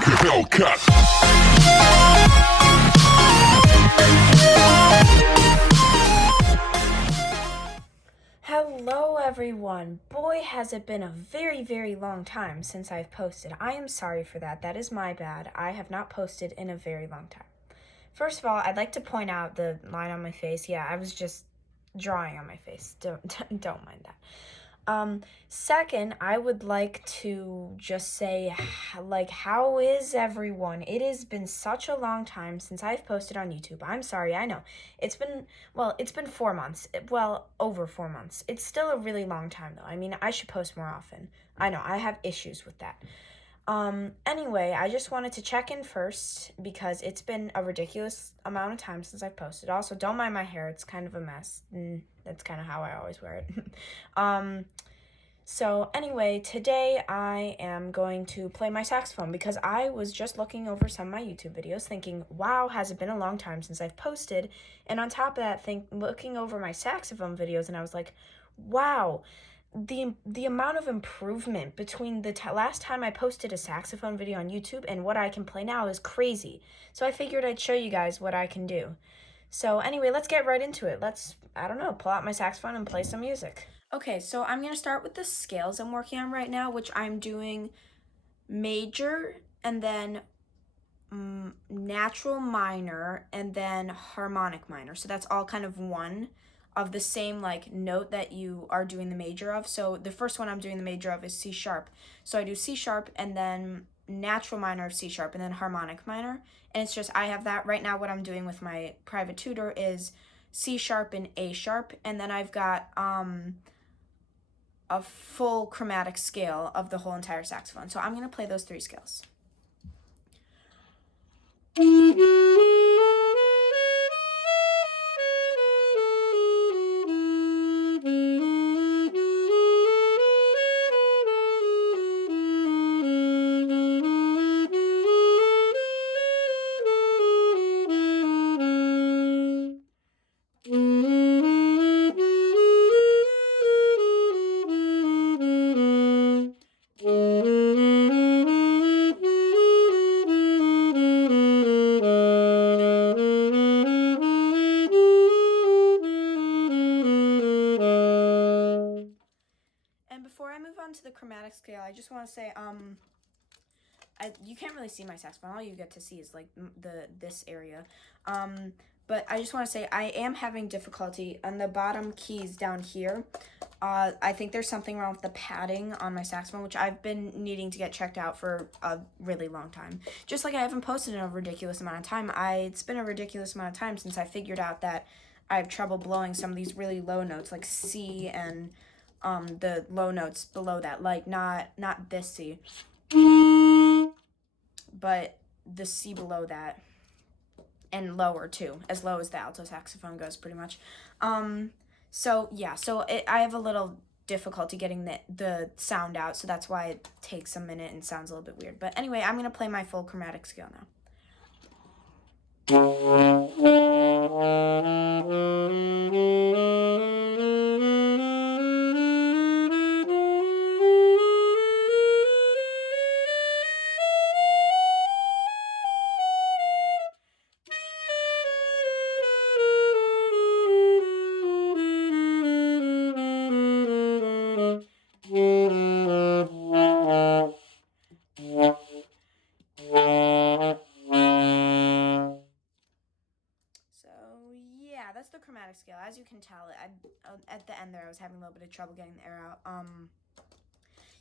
Hellcat. Hello everyone! Boy, has it been a very long time since I've posted. I am sorry for that. That is my bad. I have not posted in a very long time. First of all, I'd like to point out the line on my face. Yeah, I was just drawing on my face. Don't mind that. Second, I would like to just say, like, how is everyone? It has been such a long time since I've posted on YouTube. I'm sorry, I know. It's been 4 months. Well, over 4 months. It's still a really long time, though. I mean, I should post more often. I know, I have issues with that. Anyway, I just wanted to check in first because it's been a ridiculous amount of time since I've posted. Also, don't mind my hair, it's kind of a mess. That's kind of how I always wear it. So anyway, today I am going to play my saxophone because I was just looking over some of my YouTube videos thinking, wow, has it been a long time since I've posted? And on top of that, looking over my saxophone videos, and I was like, wow, the amount of improvement between the last time I posted a saxophone video on YouTube and what I can play now is crazy. So I figured I'd show you guys what I can do. So anyway, let's get right into it. I don't know, pull out my saxophone and play some music. Okay, so I'm going to start with the scales I'm working on right now, which I'm doing major and then natural minor and then harmonic minor. So that's all kind of one of the same like note that you are doing the major of. So the first one I'm doing the major of is C sharp. So I do C sharp and then natural minor of C sharp and then harmonic minor. And it's just I have that right now. What I'm doing with my private tutor is C sharp and A sharp, and then I've got a full chromatic scale of the whole entire saxophone. So I'm going to play those three scales. And before I move on to the chromatic scale, I just want to say, you can't really see my saxophone. All you get to see is like this area. But I just want to say I am having difficulty on the bottom keys down here. I think there's something wrong with the padding on my saxophone, which I've been needing to get checked out for a really long time. Just like I haven't posted in a ridiculous amount of time. It's been a ridiculous amount of time since I figured out that I have trouble blowing some of these really low notes like C and the low notes below that, like not this C, but the C below that, and lower too, as low as the alto saxophone goes, pretty much. So yeah, I have a little difficulty getting the sound out, so that's why it takes a minute and sounds a little bit weird. But anyway, I'm gonna play my full chromatic scale now. So yeah, that's the chromatic scale. As you can tell, at the end there, I was having a little bit of trouble getting the air out.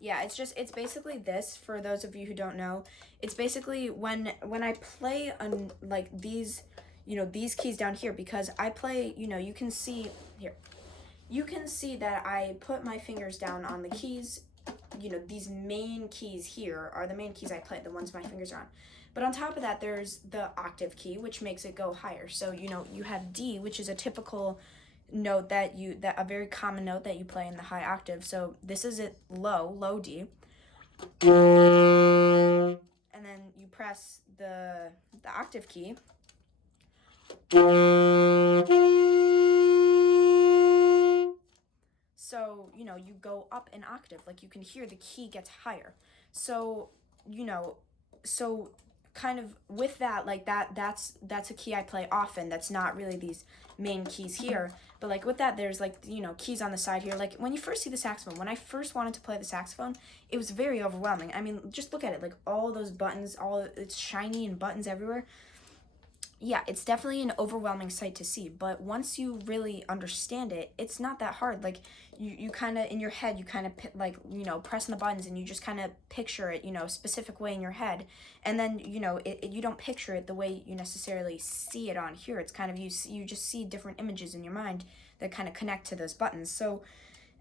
Yeah, it's basically this. For those of you who don't know, it's basically when I play on like these, these keys down here, because I play, you can see here. You can see that I put my fingers down on the keys. These main keys here are the main keys I play, the ones my fingers are on. But on top of that, there's the octave key, which makes it go higher. So, you have D, which is a typical note that a very common note that you play in the high octave. So this is it low D. And then you press the octave key. So, you go up an octave, like you can hear the key gets higher. So, so kind of with that, like that's a key I play often. That's not really these main keys here, but like with that, there's like, you know, keys on the side here. Like when you first see the saxophone, when I first wanted to play the saxophone, it was very overwhelming. I mean, just look at it, like all those buttons, all it's shiny and buttons everywhere. Yeah, it's definitely an overwhelming sight to see, but once you really understand it, it's not that hard. Like you kind of in your head, you kind of like, you know, pressing the buttons and you just kind of picture it, you know, a specific way in your head. And then, you know, you don't picture it the way you necessarily see it on here. It's kind of you just see different images in your mind that kind of connect to those buttons. So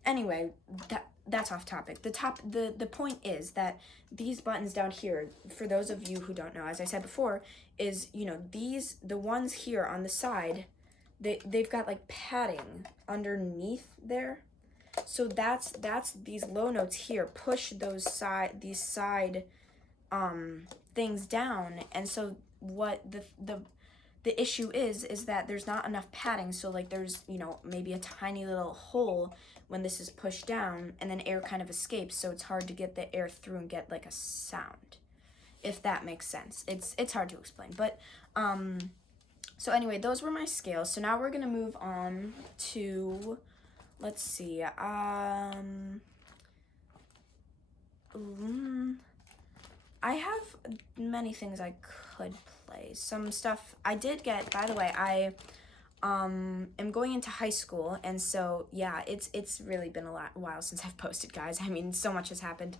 anyway, that's off topic. The point is that these buttons down here, for those of you who don't know, as I said before, is, you know, the ones here on the side, they've got like padding underneath there. So that's these low notes here push these side things down. And so what the issue is that there's not enough padding. So like there's, you know, maybe a tiny little hole when this is pushed down, and then air kind of escapes, so it's hard to get the air through and get like a sound, if that makes sense. It's hard to explain, but so anyway, those were my scales. So now we're gonna move on to, let's see, I have many things I could play. Some stuff I did get, by the way, I am going into high school, and so yeah, it's really been a while since I've posted, guys. I mean, so much has happened.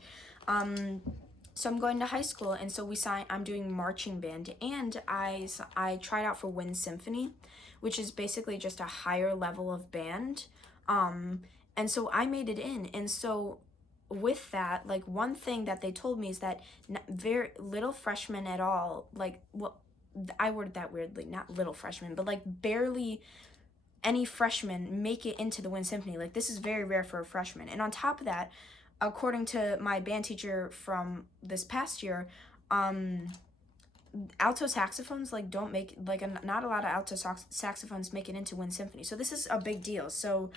So I'm going to high school, and so I'm doing marching band, and I tried out for Wind Symphony, which is basically just a higher level of band. And so I made it in, and so with that, like one thing that they told me is that very little freshmen at all, like, well, I worded that weirdly, not little freshmen, but like barely any freshmen make it into the Wind Symphony. Like this is very rare for a freshman. And on top of that, according to my band teacher from this past year, alto saxophones like don't make, like not a lot of alto saxophones make it into Wind Symphony. So this is a big deal. So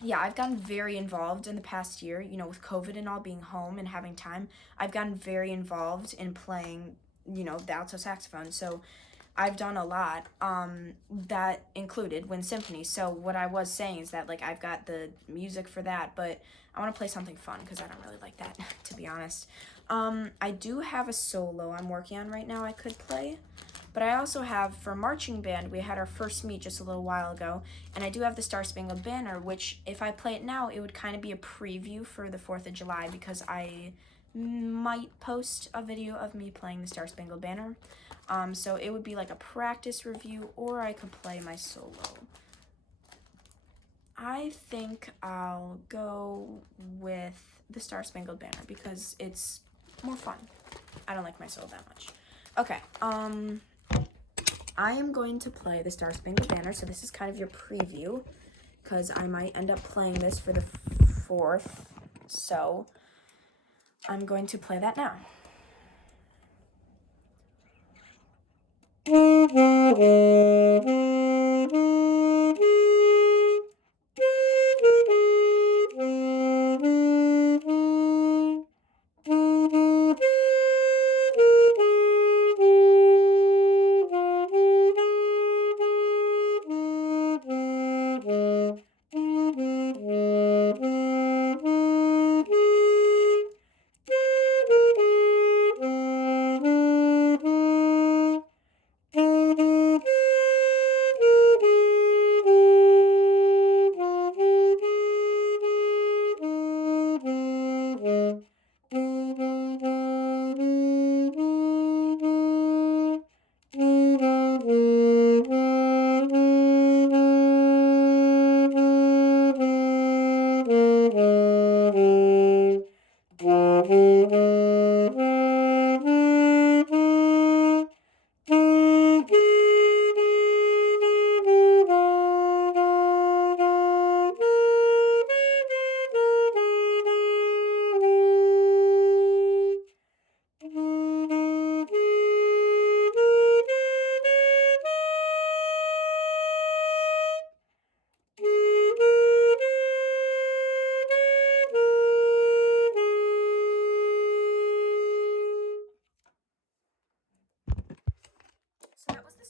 yeah, I've gotten very involved in the past year, you know, with COVID and all, being home and having time. I've gotten very involved in playing, you know, the alto saxophone. So I've done a lot that included Wind Symphony. So what I was saying is that like I've got the music for that, but I want to play something fun because I don't really like that, to be honest. I do have a solo I'm working on right now I could play, but I also have, for marching band, we had our first meet just a little while ago, and I do have the Star Spangled Banner, which if I play it now, it would kind of be a preview for the 4th of July, because I might post a video of me playing the Star Spangled Banner. So it would be like a practice review, or I could play my solo. I think I'll go with the Star Spangled Banner because it's more fun. I don't like my solo that much. Okay, I am going to play the Star Spangled Banner, so this is kind of your preview, because I might end up playing this for the 4th, so I'm going to play that now.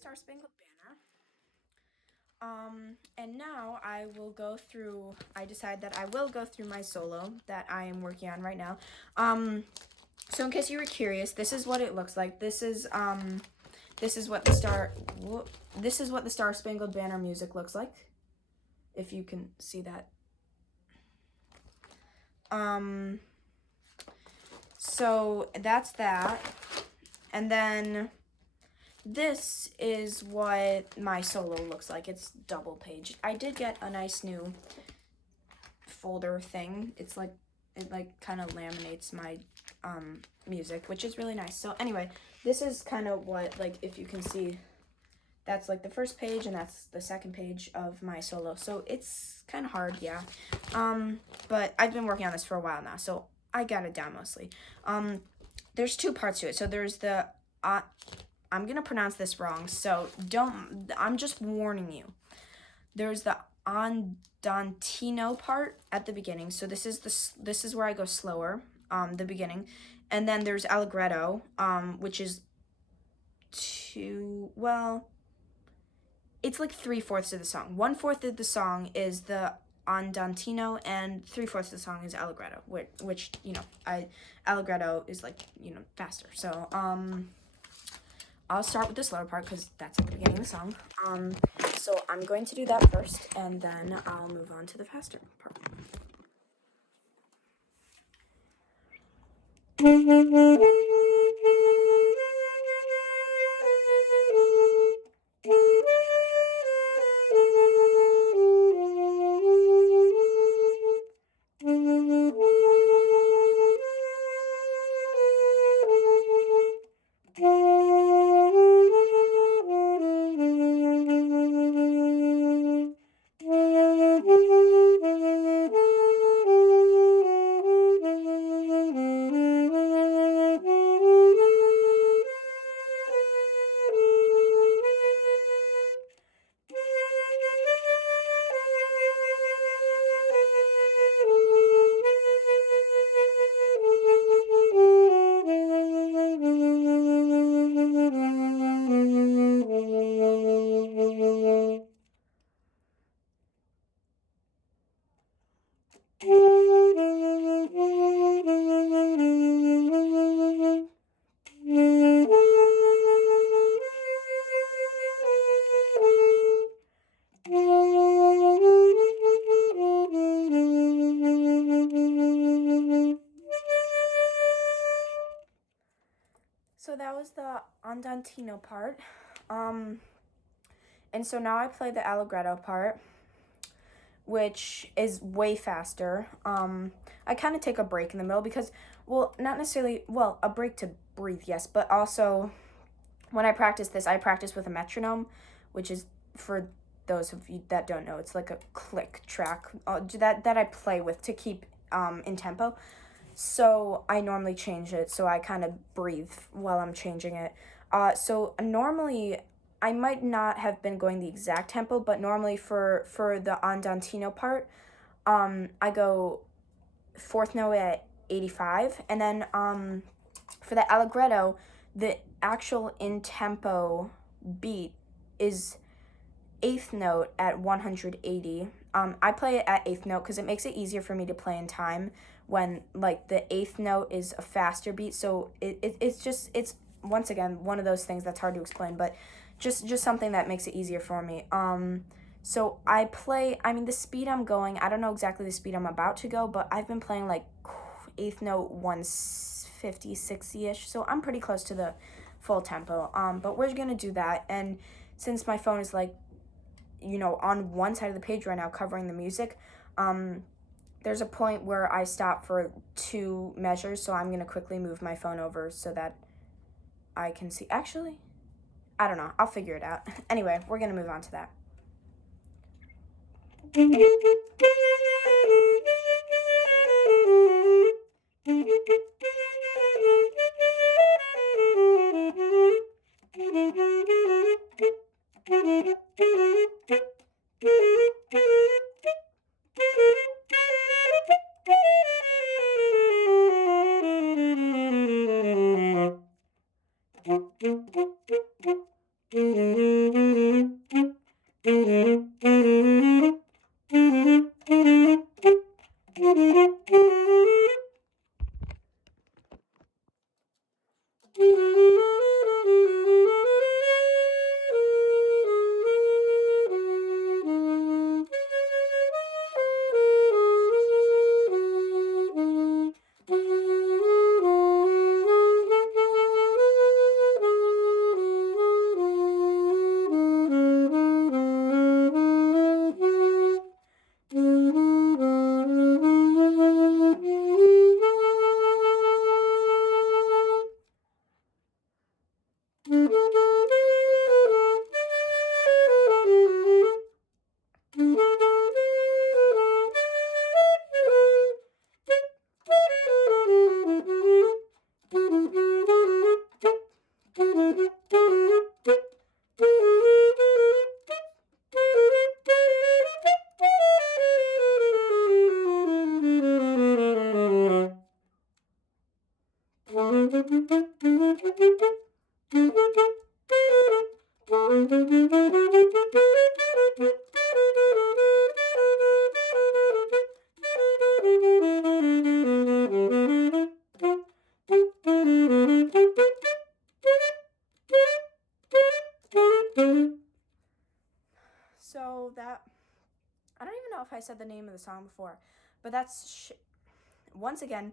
Star Spangled Banner. And now I will go through, I decide that I will go through my solo that I am working on right now. So in case you were curious, this is what it looks like. This is what the Star Spangled Banner music looks like. If you can see that. So that's that. And then this is what my solo looks like. It's double page. I did get a nice new folder thing. It's like, it like kind of laminates my music, which is really nice. So anyway, this is kind of what, like, if you can see, that's like the first page and that's the second page of my solo. So it's kind of hard, yeah. But I've been working on this for a while now, so I got it down mostly. There's two parts to it. So there's the I'm gonna pronounce this wrong, so I'm just warning you. There's the andantino part at the beginning. So this is where I go slower, the beginning. And then there's allegretto, which is it's like 3/4 of the song. 1/4 of the song is the andantino and 3/4 of the song is allegretto, which allegretto is like, faster. So I'll start with the slower part because that's at the beginning of the song. So I'm going to do that first, and then I'll move on to the faster part. So that was the andantino part. And so now I play the allegretto part, which is way faster. I kind of take a break in the middle because, well, not necessarily, well, a break to breathe, yes, but also when I practice this, I practice with a metronome, which is, for those of you that don't know, it's like a click track that I play with to keep in tempo. So I normally change it, so I kind of breathe while I'm changing it. So normally I might not have been going the exact tempo, but normally for the andantino part, I go fourth note at 85, and then for the allegretto, the actual in-tempo beat is eighth note at 180. I play it at eighth note because it makes it easier for me to play in time when, like, the eighth note is a faster beat. So it's once again one of those things that's hard to explain, but just something that makes it easier for me. So I play, I mean, the speed I'm going, I don't know exactly the speed I'm about to go, but I've been playing like eighth note 150, 60-ish, so I'm pretty close to the full tempo. But we're gonna do that, and since my phone is like, on one side of the page right now covering the music, there's a point where I stop for 2 measures, so I'm gonna quickly move my phone over so that I can see. Actually, I don't know, I'll figure it out. Anyway, we're gonna move on to that. So that, I don't even know if I said the name of the song before, but that's once again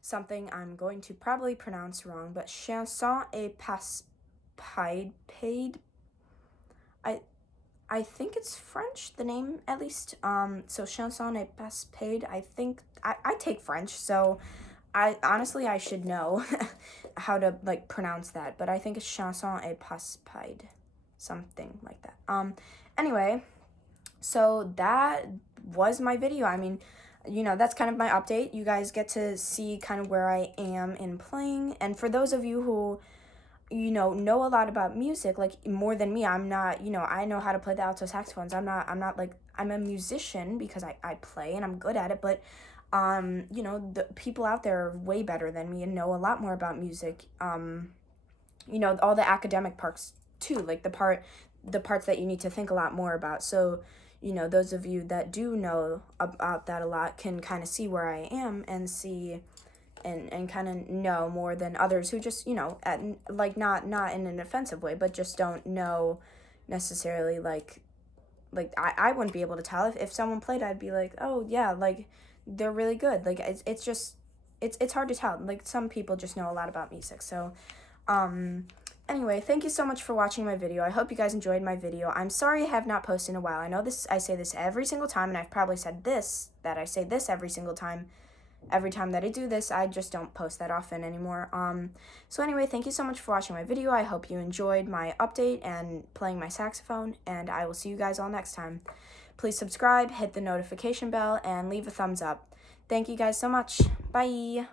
something I'm going to probably pronounce wrong, but Chanson et Passe Paid. I think it's French, the name at least. So Chanson et Passe Paid. I think I take French, so I should know how to like pronounce that, but I think it's Chanson et Passe Paid, something like that. Anyway, so that was my video. I mean, that's kind of my update. You guys get to see kind of where I am in playing, and for those of you who know a lot about music, like more than me. I'm not, I know how to play the alto saxophones. I'm not like, I'm a musician because I play and I'm good at it, but the people out there are way better than me and know a lot more about music. All the academic parts too, like the parts that you need to think a lot more about. So, those of you that do know about that a lot can kind of see where I am and see and kind of know more than others who just, like not in an offensive way, but just don't know necessarily like I wouldn't be able to tell if someone played. I'd be like, oh yeah, like they're really good. Like it's just it's hard to tell. Like some people just know a lot about music. So anyway, thank you so much for watching my video. I hope you guys enjoyed my video. I'm sorry I have not posted in a while. I know I say this every single time, and I've probably said that I say this every single time. Every time that I do this, I just don't post that often anymore. So anyway, thank you so much for watching my video. I hope you enjoyed my update and playing my saxophone, and I will see you guys all next time. Please subscribe, hit the notification bell, and leave a thumbs up. Thank you guys so much. Bye!